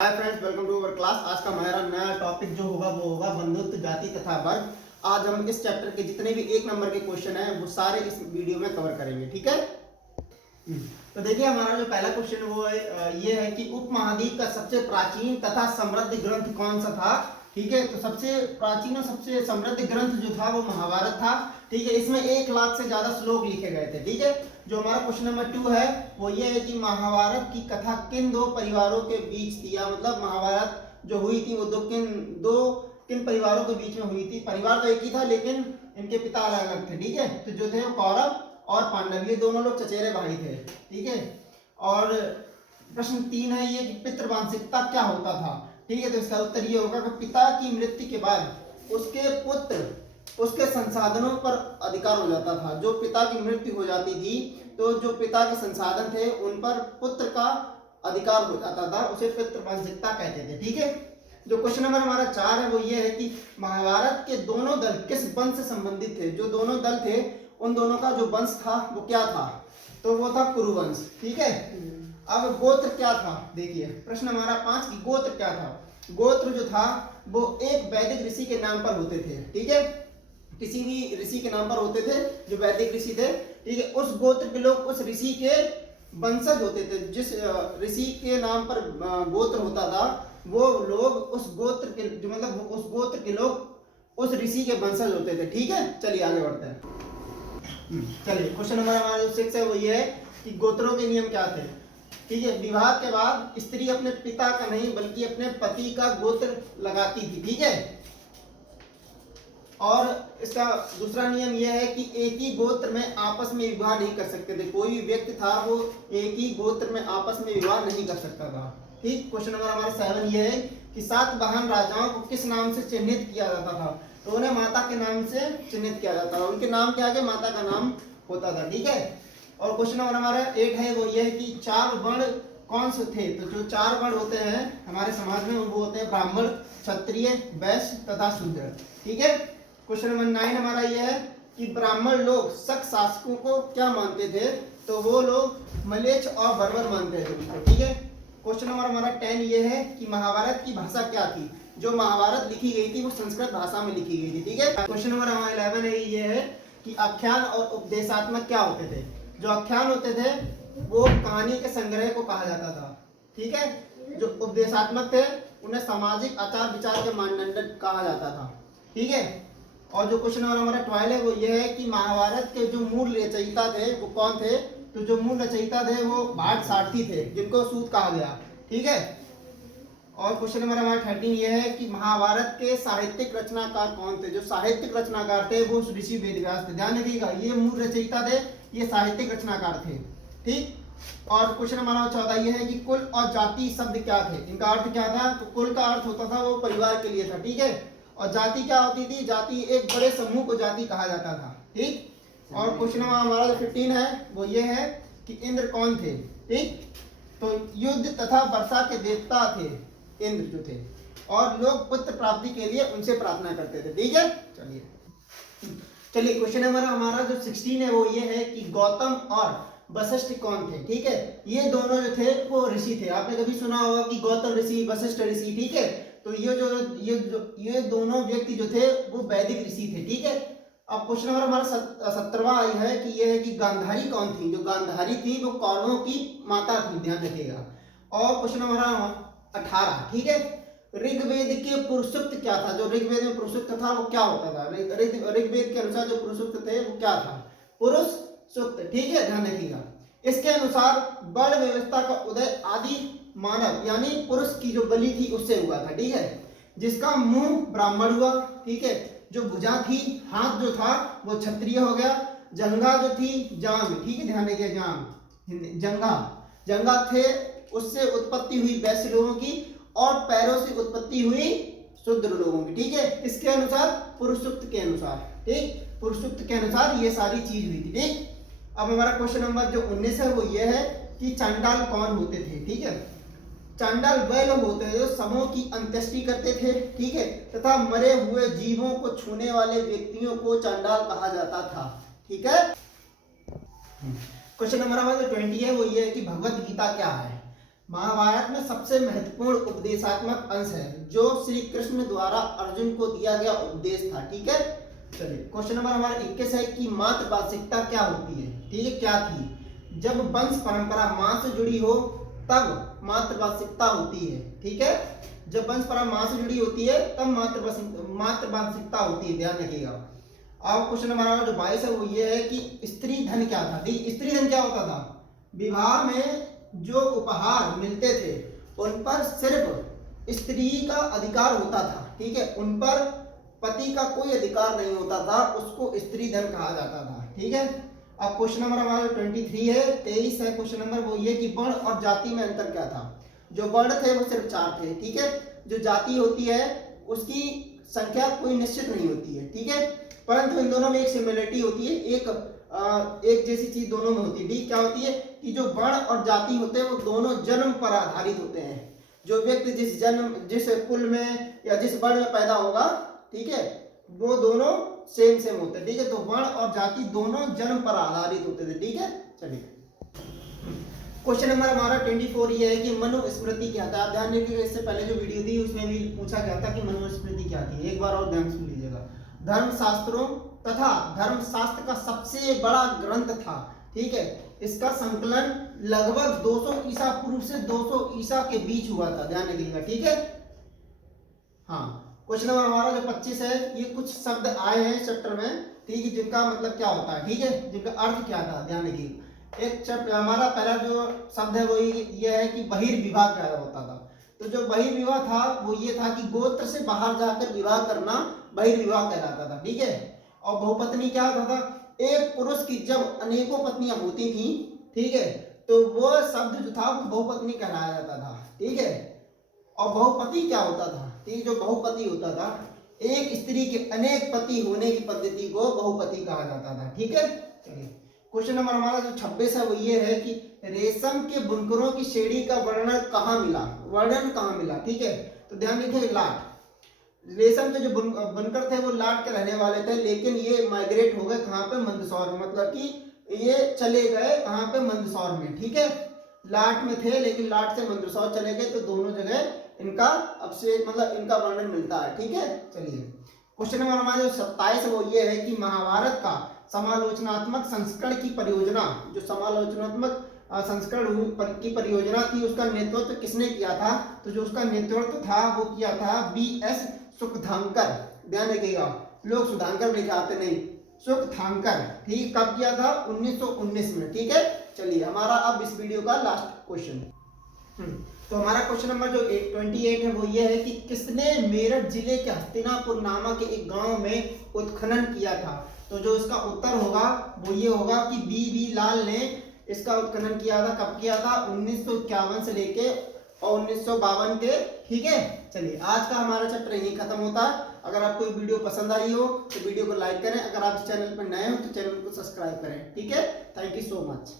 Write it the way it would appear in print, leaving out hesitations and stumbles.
Hi friends, welcome to our class. आज का हमारा नया टॉपिक जो होगा वो होगा बंधुत्व, जाति तथा वर्ग। आज हम इस चैप्टर के जितने भी 1 नंबर के क्वेश्चन हैं वो सारे इस वीडियो में कवर करेंगे। ठीक है। तो देखिए, हमारा जो पहला क्वेश्चन वो है ये है कि उपमहाद्वीप का सबसे प्राचीन तथा समृद्ध ग्रंथ कौन सा था। ठीक है। तो सबसे प्राचीन और सबसे समृद्ध ग्रंथ जो था वो महाभारत था। ठीक है। इसमें 1 लाख से ज्यादा श्लोक लिखे गए थे। ठीक है। जो हमारा क्वेश्चन नंबर 2 है वो ये है कि महाभारत की कथा किन दो परिवारों के बीच थी, या मतलब महाभारत जो हुई थी वो किन परिवारों के बीच में हुई थी। परिवार तो एक ही था लेकिन इनके पिता अलग अलग थे। ठीक है। तो जो थे वो कौरव और पांडव, ये दोनों लोग चचेरे भाई थे। ठीक है। और प्रश्न 3 है ये कि पितृवांशिकता क्या होता था। ठीक है। तो इसका उत्तर ये होगा कि पिता की मृत्यु के बाद उसके पुत्र उसके संसाधनों पर अधिकार हो जाता था। जो पिता की मृत्यु हो जाती थी तो जो पिता के संसाधन थे उन पर पुत्र का अधिकार हो जाता था, उसे पितृवांशिकता कहते थे। ठीक है। जो क्वेश्चन नंबर हमारा 4 है वो ये है कि महाभारत के दोनों दल किस वंश से संबंधित थे। जो दोनों दल थे उन दोनों का जो वंश था वो क्या था, तो वो था कुरुवंश। ठीक है। अब गोत्र क्या था, देखिए प्रश्न हमारा 5 की गोत्र क्या था। गोत्र जो था वो एक वैदिक ऋषि के नाम पर होते थे। ठीक है। किसी भी ऋषि के नाम पर होते थे जो वैदिक ऋषि थे। ठीक है। उस गोत्र के लोग उस ऋषि के वंशज होते थे। जिस ऋषि के नाम पर गोत्र होता था वो लोग उस गोत्र के जो मतलब उस गोत्र के लोग उस ऋषि के वंशज होते थे। ठीक है। चलिए आगे बढ़ते हैं। चलिए क्वेश्चन नंबर हमारा जो 6 है वो ये है कि गोत्रों के नियम क्या थे। ठीक है। विवाह के बाद स्त्री अपने पिता का नहीं बल्कि अपने पति का गोत्र लगाती थी। ठीक है। और इसका दूसरा नियम यह है कि एक ही गोत्र में आपस में विवाह नहीं कर सकते थे। कोई भी व्यक्ति था वो एक ही गोत्र में आपस में विवाह नहीं कर सकता था। ठीक। क्वेश्चन नंबर हमारा 7 ये है कि 7 वाहन राजाओं को किस नाम से चिन्हित किया जाता था। तो उन्हें माता के नाम से चिन्हित किया जाता था। उनके नाम के आगे माता का नाम होता था। ठीक है। और क्वेश्चन नंबर हमारा 8 है वो ये है कि 4 वर्ण कौन से थे। तो जो 4 वर्ण होते हैं हमारे समाज में वो होते हैं ब्राह्मण, क्षत्रिय, वैश्य तथा शूद्र। ठीक है। क्वेश्चन नंबर 9 हमारा यह है कि ब्राह्मण लोग शक शासकों को क्या मानते थे। तो वो लोग मलेच्छ और बर्बर मानते थे। ठीक है। क्वेश्चन नंबर हमारा 10 ये है कि महाभारत की भाषा क्या थी। जो महाभारत लिखी गई थी वो संस्कृत भाषा में लिखी गई थी। ठीक है। क्वेश्चन नंबर हमारा 11 है ये है कि आख्यान और उपदेशात्मक क्या होते थे। जो आख्यान होते थे वो कहानी के संग्रह को कहा जाता था। ठीक है। जो उपदेशात्मक थे उन्हें सामाजिक आचार विचार के मानदंड कहा जाता था। ठीक है। और जो क्वेश्चन नंबर हमारा 12 है वो ये है कि महाभारत के जो मूल रचयिता थे वो कौन थे। तो जो मूल रचयिता थे वो भाट सारथी थे जिनको सूत कहा गया। ठीक है। और क्वेश्चन नंबर हमारा 13 ये है कि महाभारत के साहित्यिक रचनाकार कौन थे। जो साहित्यिक रचनाकार थे वो ऋषि वेदव्यास थे। ध्यान रखिएगा, ये मूल रचयिता थे, ये साहित्यिक रचनाकार थे। ठीक। और क्वेश्चन नंबर 14 ये है कि कुल और जाति शब्द क्या थे। इनका अर्थ क्या था। तो कुल का अर्थ होता था वो परिवार के लिए था। ठीक है। और जाति क्या होती थी, जाति एक बड़े समूह को जाति कहा जाता था। ठीक। और क्वेश्चन नंबर हमारा जो 15 है वो ये है कि इंद्र कौन थे। ठीक। तो युद्ध तथा वर्षा के देवता थे इंद्र जो थे, और लोग पुत्र प्राप्ति के लिए उनसे प्रार्थना करते थे। ठीक है। चलिए क्वेश्चन नंबर हमारा जो 16 है वो ये है कि गौतम और वशिष्ठ कौन थे। ठीक है। ये दोनों जो थे वो ऋषि थे। आपने कभी सुना होगा कि गौतम ऋषि, वशिष्ठ ऋषि। ठीक है। तो ये दोनों व्यक्ति जो थे वो वैदिक ऋषि थे। ठीक है। अब क्वेश्चन नंबर हमारा 17वां है कि ये है कि गांधारी कौन थी। जो गांधारी थी वो कौरवों की माता थी। ध्यान रखिएगा। और क्वेश्चन नंबर 18। ठीक है। ऋग्वेद के पुरुषसूक्त क्या था। जो ऋग्वेद में पुरुषसूक्त था वो क्या होता था। ऋग्वेद के अनुसार जो पुरुषसूक्त थे वो क्या था, पुरुष सूक्त। ठीक है। ध्यान रखिएगा। इसके अनुसार वर्ण व्यवस्था का उदय आदि मानव यानी पुरुष की जो बलि थी उससे हुआ था। ठीक है। जिसका मुंह ब्राह्मण हुआ। ठीक है। जो भुजा थी, हाथ जो था वो क्षत्रिय हो गया। जंगा जो थी जांग। ठीक है। ध्यान रखिए, जांग जंगा जंगा थे, उससे उत्पत्ति हुई वैश्य लोगों की, और पैरों से उत्पत्ति हुई शूद्र लोगों की। ठीक है। इसके अनुसार पुरुषसूक्त के अनुसार। ठीक। पुरुषसूक्त के अनुसार ये सारी चीज हुई थी। ठीक। अब हमारा क्वेश्चन नंबर जो 19 है वो ये है कि चांडाल कौन होते थे। ठीक है। चांडाल वह लोग होते हैं जो समूह की अंत्येष्टि करते थे। ठीक है। तथा मरे हुए जीवों को छूने वाले व्यक्तियों को चांडाल कहा जाता था। ठीक है। क्वेश्चन नंबर हमारा जो 20 है वो ये है कि भगवत गीता क्या है। महाभारत में सबसे महत्वपूर्ण उपदेशात्मक अंश है जो श्री कृष्ण द्वारा अर्जुन को दिया गया उपदेश था। ठीक है, चलिए क्वेश्चन नंबर हमारा 21 है कि मातृवार्षिकता क्या होती है। ठीक है, क्या थी? जब वंश परंपरा मां से जुड़ी हो तब मातृवार्षिकता होती है। ठीक है, जब वंश परंपरा मां से जुड़ी होती है तब मातृवार्षिकता होती है, ध्यान रखिएगा। अब क्वेश्चन नंबर हमारा जो 22 है वो ये है कि स्त्री धन क्या था। ठीक, स्त्री धन क्या होता था? विवाह में जो उपहार मिलते थे उन पर सिर्फ स्त्री का अधिकार होता था। ठीक है, उन पर पति का कोई अधिकार नहीं होता था, उसको स्त्री धन कहा जाता था। ठीक है, अब क्वेश्चन नंबर हमारा 23 है 23 है क्वेश्चन नंबर, वो ये कि वर्ण और जाति में अंतर क्या था। जो वर्ण थे वो सिर्फ 4 थे। ठीक है, जो जाति होती है उसकी संख्या कोई निश्चित नहीं होती है। ठीक है, परंतु इन दोनों में एक सिमिलरिटी होती है, एक जैसी चीज दोनों में होती है। ठीक, क्या होती है कि जो वर्ण और जाति होते हैं वो दोनों जन्म पर आधारित होते हैं। जो व्यक्ति जिस कुल में या जिस वर्ण में पैदा होगा, ठीक है, वो दोनों सेम होते हैं। ठीक है, तो वर्ण और जाति दोनों जन्म पर आधारित होते थे। ठीक है, चलिए क्वेश्चन नंबर हमारा 24 ये है कि मनुस्मृति क्या था। आप ध्यान रखिएगा, इससे पहले जो वीडियो थी उसमें भी पूछा गया था कि मनुस्मृति क्या थी। एक बार और ध्यान सुन लीजिएगा। धर्मशास्त्रों तथा धर्मशास्त्र का सबसे बड़ा ग्रंथ था। ठीक है, इसका संकलन लगभग 200 ईसा पूर्व से 200 ईसा के बीच हुआ था, ध्यान रखिएगा। ठीक है, हाँ क्वेश्चन नंबर हमारा जो 25 है, ये कुछ शब्द आए हैं चैप्टर में, ठीक है, जिनका मतलब क्या होता है। ठीक है, जिनका अर्थ क्या था, ध्यान रखिए। एक चैप्टर हमारा पहला जो शब्द है वो ये है कि बहिर्विवाह क्या होता था। तो जो बहिर्विवाह था वो ये था कि गोत्र से बाहर जाकर विवाह करना बहिर्विवाह कहलाता था। ठीक है, और बहुपत्नी क्या होता था? एक पुरुष की जब अनेकों पत्नियां होती थी, ठीक है, तो वो शब्द जो था वो बहुपत्नी कहलाया जाता था। ठीक है, और बहुपति क्या होता था? ठीक, जो बहुपति होता था, एक स्त्री के अनेक पति होने की पद्धति को बहुपति कहा जाता था। ठीक है, चलिए क्वेश्चन नंबर हमारा जो 26 है वो ये है कि रेशम के बुनकरों की श्रेणी का वर्णन कहाँ मिला। ठीक है, तो ध्यान रखिए, लाट, रेशम के जो बुनकर थे वो लाट के रहने वाले थे, लेकिन ये माइग्रेट हो गए कहाँ पे? मंदसौर में, मतलब कि ये चले गए कहाँ पे? मंदसौर में। ठीक है, लाट में थे लेकिन लाट से मंदसौर चले गए, तो दोनों जगह इनका अवशेष मतलब इनका वर्णन मिलता है। ठीक है, चलिए क्वेश्चन नंबर हमारा जो 27 है वो ये है कि महाभारत का समालोचनात्मक संस्करण की परियोजना, जो समालोचनात्मक संस्करण की परियोजना थी उसका नेतृत्व किसने किया था? तो जो उसका नेतृत्व था वो किया था BS सुखथांकर। ध्यान रखिएगा, लोग सुधांकर लिखे आते नहीं, सुखथांकर। ठीक, कब किया था? 1919 में। ठीक है, चलिए हमारा अब इस वीडियो का लास्ट क्वेश्चन। तो हमारा क्वेश्चन नंबर जो 28 है वो ये है कि किसने मेरठ जिले के हस्तिनापुर नामक एक गांव में उत्खनन किया था। तो जो इसका उत्तर होगा वो ये होगा कि BB लाल ने इसका उत्खनन किया था। कब किया था? 1951 से लेके और 1952 के। ठीक है, चलिए आज का हमारा चैप्टर यहीं खत्म होता है। अगर आपको ये वीडियो पसंद आई हो तो वीडियो को लाइक करें, अगर आप इस चैनल पर नए हो तो चैनल को सब्सक्राइब करें। ठीक है, थैंक यू सो मच।